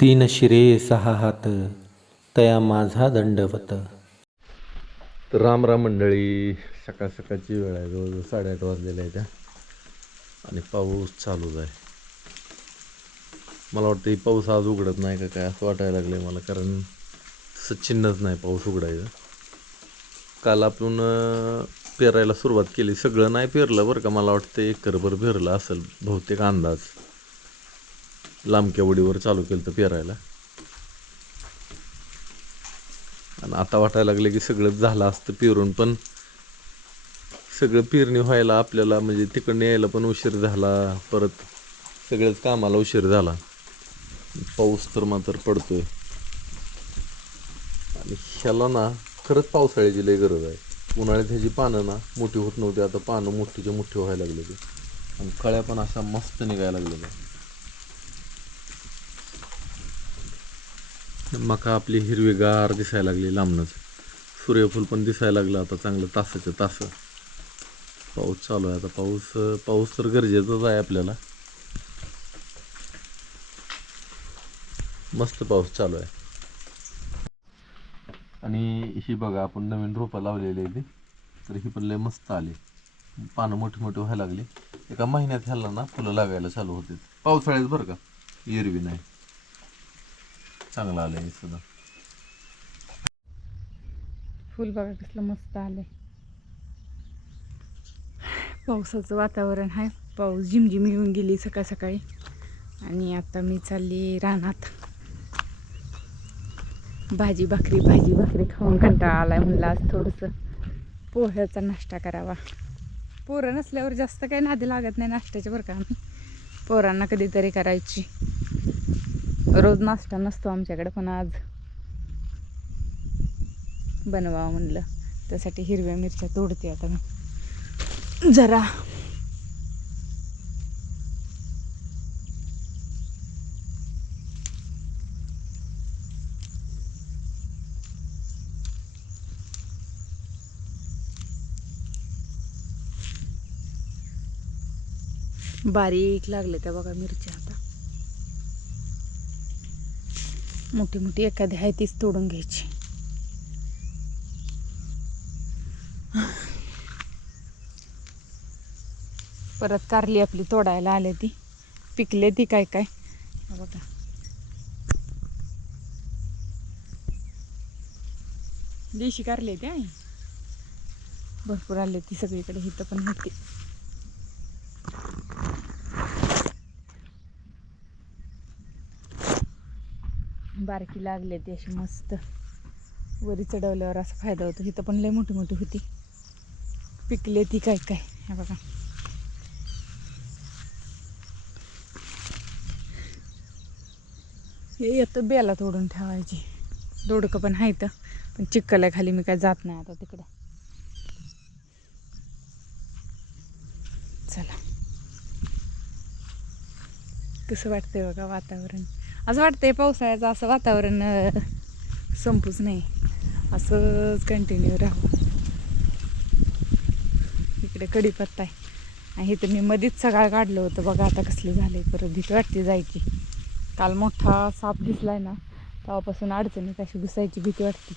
तीन शिरे सहा हात तया माझा दंडवत. तर राम राम मंडळी, सकाळ सकाळची वेळ आहे, जवळजवळ 8:30 वाजलेल्या आहे त्या आणि पाऊस चालूच आहे. मला वाटतं पाऊस आज उघडत नाही का काय असं वाटायला लागलं मला, कारण तसं चिन्हच नाही पाऊस उघडायचं. काल आपण पेरायला सुरुवात केली, सगळं नाही पेरलं बरं का, मला वाटतं एकरभर पेरलं असेल बहुतेक अंदाज. लांबक्या वडीवर चालू केलं तर पेरायला, आणि आता वाटायला लागले की सगळंच झालं असतं पेरून, पण सगळं पेरणी व्हायला आपल्याला म्हणजे तिकडनं यायला पण उशीर झाला, परत सगळ्याच कामाला उशीर झाला. पाऊस तर मात्र पडतोय आणि ह्याला ना खरंच पावसाळ्याची लई गरज आहे. उन्हाळ्यात ह्याची पानं ना मोठी होत नव्हती, आता पानं मोठीच्या मोठी व्हायला लागले ते, आणि कळ्या पण अशा मस्त निघायला लागलेल्या. मका आपली हिरवीगार दिसायला लागली लांबनच, सूर्यफूल पण दिसायला लागलं आता चांगलं तासाच्या तास. पाऊस चालू आहे आता, पाऊस तर गरजेचंच आहे आपल्याला. मस्त पाऊस चालू आहे. आणि ही बघा आपण नवीन रोपं लावलेली आहे ती, तर ही पण लय मस्त आली, पानं मोठी मोठी व्हायला लागली. एका महिन्यात ह्याला ना फुलं लागायला चालू होते, पावसाळ्यात बरं का, एरवी नाही. चांगलं आलं हे सुद्धा. फुल बघा कसलं मस्त आलंय. पावसाचं वातावरण आहे, पाऊस झिमझिम येऊन गेली सकाळ सकाळी. आणि आता मी चालली रानात. भाजी भाकरी खाऊन कंटाळा आलाय, म्हणलं आज थोडंसं पोह्याचा नाश्ता करावा. पोरं नसल्यावर जास्त काही नादी लागत नाही नाश्त्याच्या बरं का. आम्ही पोरांना कधीतरी करायची, रोज नाश्ता नसतो आमच्याकडे, पण आज बनवावं म्हणलं. त्यासाठी हिरव्या मिरच्या तोडते आता मी जरा. बारीक लागले त्या बघा मिरच्या, आता मोठी मोठी एखादी आहे तीच तोडून घ्यायची. परत कारली आपली तोडायला आले, ती पिकले ती काय काय बघा. देशी कारली त्या भरपूर आले, ती सगळीकडे इथं पण होती. बारकी लागले ती अशी मस्त, वरी चढवल्यावर असा फायदा होतो. इथं पण लय मोठी मोठी होती, पिकले ती काय काय हे बघा. हे येतं बेला तोडून ठेवायची. दोडकं पण आहे, पण चिक्कल्या खाली मी काय जात नाही आता तिकडं. चला, कसं वाटतंय बघा वातावरण. असं वाटतंय पावसाळ्याचं असं वातावरण संपूच नाही, असंच कंटिन्यू राहावं. इकडे कढीपत्ता आहे, आणि इथं मी मधीच सगळं काढलं होतं बघा. आता कसली झाले, परत भीती वाटते जायची. काल मोठा साप दिसलाय ना, तेव्हापासून अडचणीत अशी घुसायची भीती वाटते.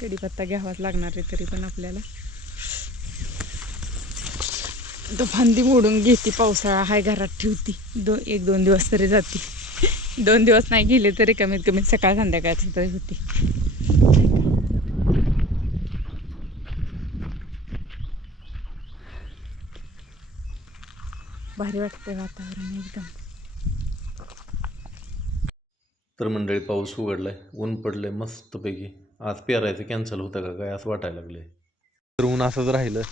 कढीपत्ता घ्यावाच लागणार आहे तरी पण आपल्याला. तर फांदी मोडून घेते, पावसाळा हाय घरात ठेवती, 1-2 दिवस तरी जाते. 2 दिवस नाही गेले तरी कमीत कमी सकाळ संध्याकाळची तरी होती. भारी वाटतंय वातावरण एकदम. तर मंडळी पाऊस उघडलाय, ऊन पडलंय मस्तपैकी. आज पेरायचं कॅन्सल होतं का काय असं वाटायला लागले. तर ऊन असंच राहिलं,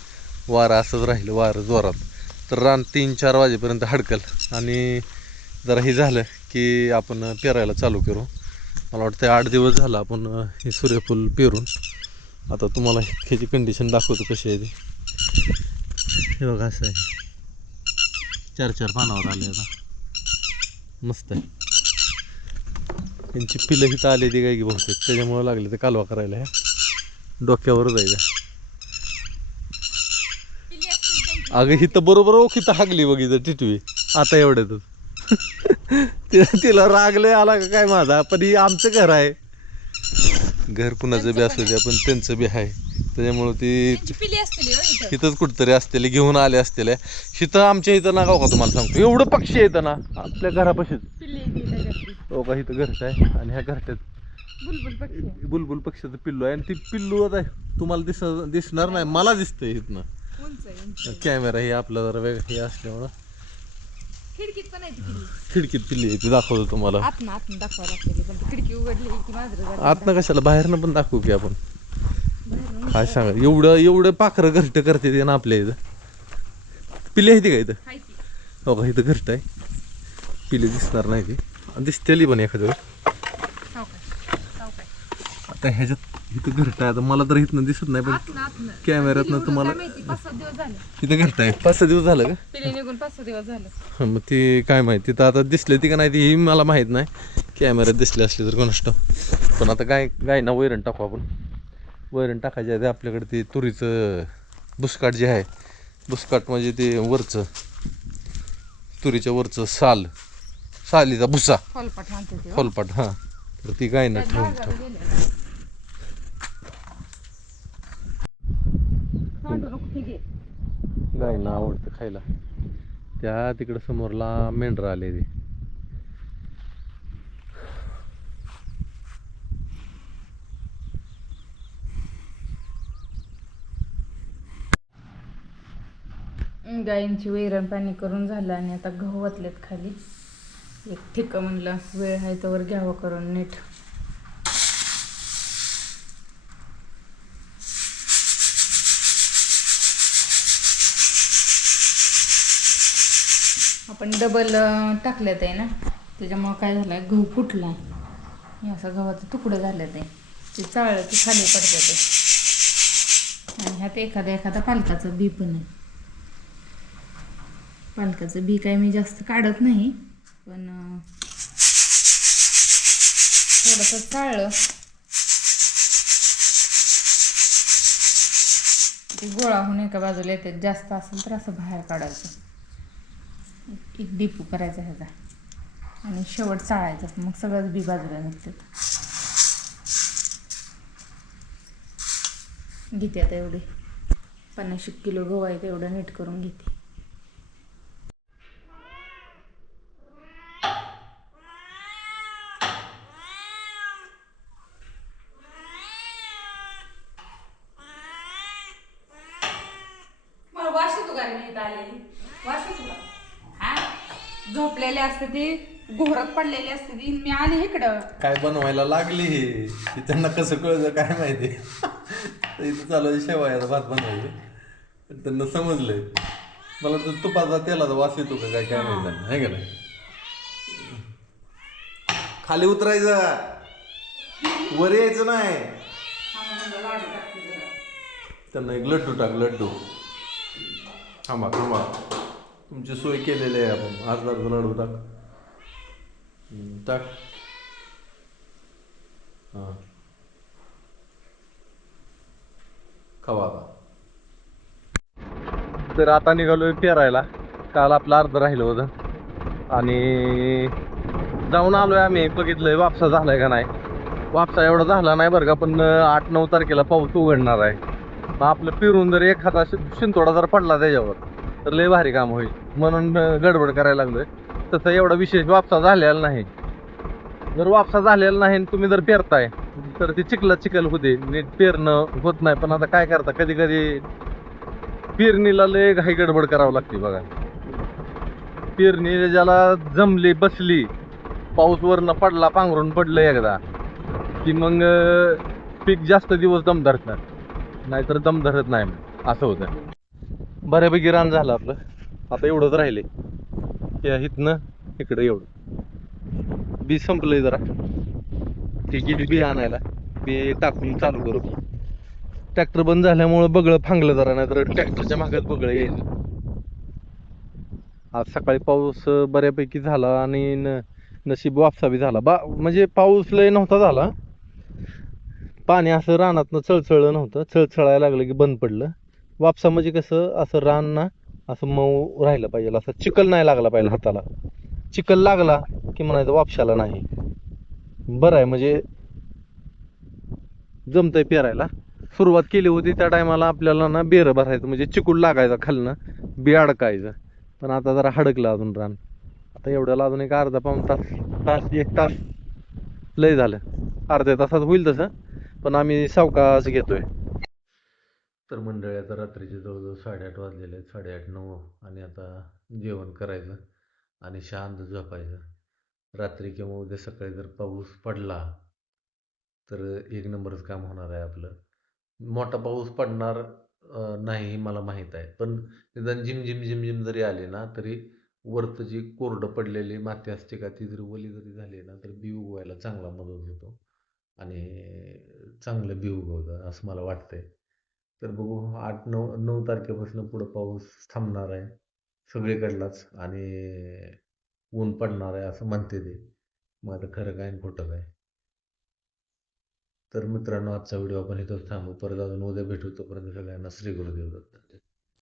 वारं असंच राहिलं, वारं जोरात, तर रान 3-4 वाजेपर्यंत हडकल. आणि जरा हे झालं की आपण पेरायला चालू करू. मला वाटतं 8 दिवस झालं आपण हे सूर्यफूल पेरून. आता तुम्हाला ह्याची कंडिशन दाखवतो कशी आहे ती. हे बघा असं आहे, 4-4 पानावर आले आता, मस्त आहे. त्यांची पिलं हिथं आली ती काय की बहुतेक, त्याच्यामुळं लागले ते कालवा करायला. ह्या डोक्यावर जायचं. अगं हिथं बरोबर ओळखीत हागली बघ, इथं टिटवी आता एवढ्यातच. तिला राग लय आला का काय माझा, पण ही आमचं घर आहे. घर कुणाचं बी असू द्या, पण त्यांचं बी आहे. त्याच्यामुळं ती पिली असतील इथंच कुठतरी असतील, घेऊन आले असतील. इथं आमच्या इथं ना गाव का तुम्हाला सांगतो, एवढं पक्षी येतं ना आपल्या घरापाशीच. हो का, इथं घरट आहे आणि ह्या घरट्यात बुलबुल पक्षाचं पिल्लू आहे. आणि ती पिल्लू आता तुम्हाला दिसणार नाही, मला दिसतंय इथनं. कॅमेरा हे आपला जरा वेगळं हे असल्यामुळं खिडकीत पण आहे खिडकीत पिल्ली आहे ती, दाखवतो तुम्हाला. आतनं दाखवावं लागतं, पण खिडकी उघडली की माझं आतनं कशाला, बाहेरनं पण दाखवू की आपण. काय सांगा, एवढं पाखरं घरट करते ते ना आपल्या इथं. पिल्ली आहे ती का इथं? हो का, इथं घरट आहे. पिल्ली दिसणार नाही ती, दिसतेली पण एखाद्या वेळेस. आता ह्याच्यात इथं घरट आहे. आता मला तर इथनं दिसत नाही, पण कॅमेऱ्यातनं तुम्हाला इथं घरट आहे. 5-6 दिवस झालं का? पिल्ली निघून 5-6 दिवस झालं. मग ती काय माहिती, तिथं आता दिसले ती का नाही ती मला माहीत नाही. कॅमेऱ्यात दिसले असले तर कोणाष्ट. पण आता गायना वैरण टाकू आपण. वैरण टाकायचे आहे ते आपल्याकडे. ते तुरीचं बुसकाट जे आहे, बुसकाट म्हणजे ते वरचं तुरीच्या वरचं सालीचा भुसा, खोलपाट. हां, तर ती गायना ठेवून गायना आवडतं खायला. त्या तिकडं समोरला मेंढर आले ते. गायींची वैरण पाणी करून झालं आणि आता गहू ओतलेत खाली. एक ठिका म्हणलं वेळ आहे तोवर घ्यावं करून नीट. आपण डबल टाकल्यात आहे ना, त्याच्यामुळं काय झालंय, गहू फुटला. असं गव्हाचं तुकडं झालं ते चाळलं की खाली पडतं ते. आणि ह्यात एखादा पालकाचं बी पण आहे. पालकाचं बी काय मी जास्त काढत नाही, पण थोडंसं चाळलं ते गोळा होऊन एका बाजूला येते. जास्त असेल तर असं बाहेर काढायचं, एक डिपू करायचा ह्याचा आणि शेवट चाळायचं. मग सगळंच बी बाजूला निघतात. घेते आता एवढे 50 किलो गहू आहे, एवढं नीट करून घेते. झोपलेले असते ती, घोरत पडलेली असते ती, मी आली इकडं. काय बनवायला लागली हे त्यांना कसं कळलं काय माहिती. इथं चालू आहे शेवयाचा भात बनवायचे, त्यांना समजलंय. मला तर तुपाचा तेलाचा वास येतो का काय माहिती त्यांना, आहे का नाही. खाली उतरायचं, वर यायचं नाही. त्यांना एक लड्डू टाक, लड्डू. थांबा तुमची सोय केलेली आहे आपण. आज लाडू टाक. हां, खावा आता. तर आता निघालोय पेरायला. काल आपलं अर्ध राहिलं होतं आणि जाऊन आलोय आम्ही. बघितलंय वापसा झालाय का नाही. वापसा एवढा झाला नाही बरं का, पण 8-9 तारखेला पाऊस उघडणार आहे. मग आपलं फिरून जर एखादा शिंतोडा जर पडला त्याच्यावर तर लय भारी काम होईल, म्हणून गडबड करायला लागलोय. तसं एवढा विशेष वापसा झालेला नाही. जर वापसा झालेला नाही तुम्ही जर पेरताय तर ते चिखल होते, नीट पेरणं होत नाही. पण आता काय करता, कधी कधी पेरणीला लय घाई गडबड करावं लागते बघा. पेरणी ज्याला जमली बसली, पाऊस वरनं पडला, पांघरून पडलं एकदा की मग पीक जास्त दिवस दम धरत नाहीतर दम धरत नाही, असं होतं. बऱ्यापैकी रान झालं आपलं. आता एवढंच राहिले की इथनं इकडं एवढं बी संपलंय. जरा ठीक बी आणायला, बी टाकून चालू करू. ट्रॅक्टर बंद झाल्यामुळं बगळं फांगलं जरा, नाही तर ट्रॅक्टरच्या मागत बगळं येईल. आज सकाळी पाऊस बऱ्यापैकी झाला आणि नशीब वापसा बी झाला. म्हणजे पाऊस लय नव्हता झाला, पाणी असं रानातनं चळचळलं नव्हतं. चळचळायला लागलं की बंद पडलं. वापसा म्हणजे कसं, असं रान ना असं मऊ राहिलं पाहिजे, असं चिखल नाही लागला पाहिजे हाताला. चिखल लागला की म्हणायचं वापशाला नाही. बरं आहे म्हणजे जमतंय पेरायला. सुरुवात केली होती त्या टायमाला आपल्याला ना बेरं भरायचं म्हणजे चिकूल लागायचा खालनं, बी अडकायचं. पण आता जरा हडकलं अजून रान. आता एवढ्याला अजून एक अर्धा पाऊण तास 1 तास लय झालं. अर्ध्या तासात होईल तसं, पण आम्ही सावकाश घेतोय. तर मंडळी आता रात्रीचे जवळजवळ 8:30 वाजलेले आहेत, 8:30-9, आणि आता जेवण करायचं आणि शांत झोपायचं. रात्री किंवा उद्या सकाळी जर पाऊस पडला तर एक नंबरच काम होणार आहे आपलं. मोठा पाऊस पडणार नाही हे मला माहीत आहे, पण निदान झिमझिम झिमझिम जरी आली ना तरी वरचं जी कोरडं पडलेली माती असते का ती जरी ओली जरी झाली ना तर बी उगवायला चांगला मदत होतो आणि चांगलं बी उगवतं असं मला वाटतंय. तर बघू 8-9 तारखेपासून पुढं पाऊस थांबणार आहे सगळीकडलाच, आणि ऊन पडणार आहे असं म्हणते ते. मग आता खरं काय आणि खोटं काय. तर मित्रांनो, आजचा व्हिडिओ आपण इथंच थांबू. परत अजून उद्या भेटू. तोपर्यंत सगळ्यांना श्री गुरुदेव दत्त.